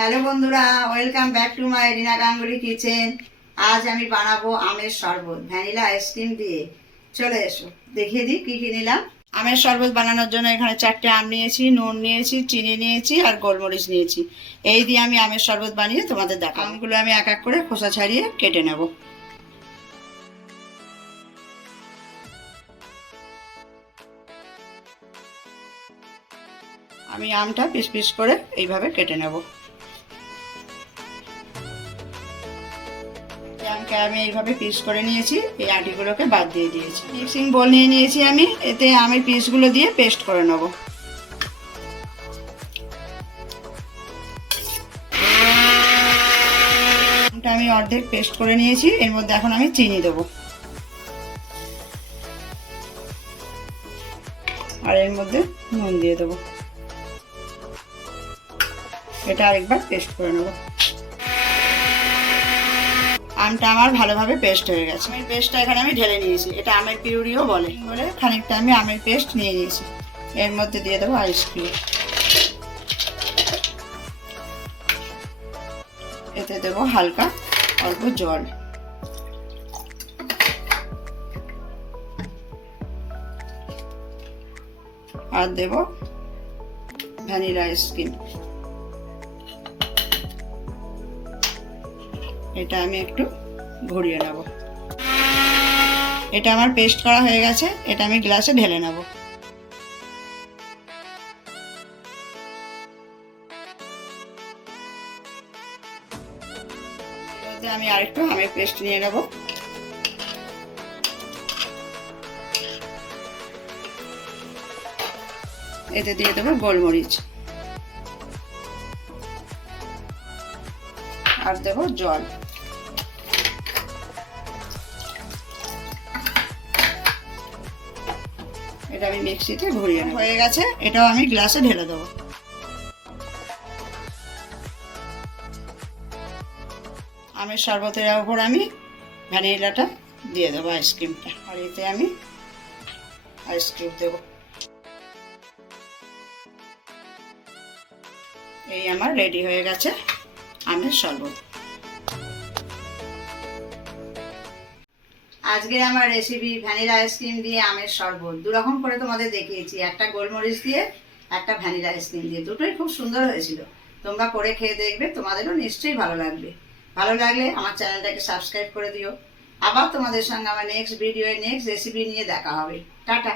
Hello বন্ধুরা, welcome back to my Rina Ganguly kitchen. আজ আমি বানাবো আমের শরবত ভ্যানিলা আইসক্রিম দিয়ে। চলে এসো, দেখিয়ে দিই কী কী নিলাম। আমের শরবত বানানোর জন্য এখানে 4টে আম নিয়েছি, নুন নিয়েছি, চিনি নিয়েছি আর গোলমরিচ নিয়েছি। এই দিয়ে আমি আমের শরবত বানিয়ে তোমাদের দেখাবো। আমগুলো আমি এক এক করে খোসা ছাড়িয়ে কেটে নেব। আমি আমটা পিস পিস করে এইভাবে কেটে নেব। আমকে আমি এইভাবে পিস করে নিয়েছি, এই আটিগুলোকে বাদ দিয়ে দিয়েছি। মিক্সিং বোল নিয়ে নিয়েছি আমি, এতে আমের পিসগুলো দিয়ে পেস্ট করে নেব। আমটা আমি অর্ধেক পেস্ট করে নিয়েছি, এর মধ্যে এখন আমি চিনি দেবো আর এর মধ্যে নুন দিয়ে দেবো। এটা আরেকবার পেস্ট করে নেব। আমটা আমার ভালোভাবে পেস্ট হয়ে গেছে। আমের পেস্টটা এখানে আমি ঢেলে নিয়েছি, এটা আমের পিউরিও বলে। খানিকটা আমি আমের পেস্ট নিয়ে নিয়েছি, এর মধ্যে দিয়ে দেবো আইসক্রিম। এতে দেবো হালকা অল্প জল। আর দেব ভ্যানিলা আইসক্রিম। এটা আমি একটু ঘুরিয়ে নেব। এটা আমার পেস্ট করা হয়ে গেছে, এটা আমি গ্লাসে ঢেলে নেব। আমি আরেকটু আমের পেস্ট নিয়ে নেব। এতে দিয়ে দেবো গোলমরিচ আর দেবো জল। এটা আমি মিক্সিতে ঘুরিয়ে নেব। হয়ে গেছে, এটাও আমি গ্লাসে ঢেলে দেবো। আমের শরবতের উপর আমি ভ্যানিলাটা দিয়ে দেবো, আইসক্রিমটা, আর এতে আমি আইসক্রিম দেবো। এই আমার রেডি হয়ে গেছে আমের শরবত। আজকে আমার রেসিপি ভ্যানিলা আইসক্রিম দিয়ে আমের শরবত। দুরকম করে তোমাদের দেখিয়েছি, একটা গোলমরিচ দিয়ে, একটা ভ্যানিলা আইসক্রিম দিয়ে। দুটোই খুব সুন্দর হয়েছিল। তোমরা করে খেয়ে দেখবে, তোমাদেরও নিশ্চয়ই ভালো লাগবে। ভালো লাগলে আমার চ্যানেলটাকে সাবস্ক্রাইব করে দিও। আবার তোমাদের সঙ্গে আমার নেক্সট ভিডিওয়ে নেক্সট রেসিপি নিয়ে দেখা হবে। টাটা।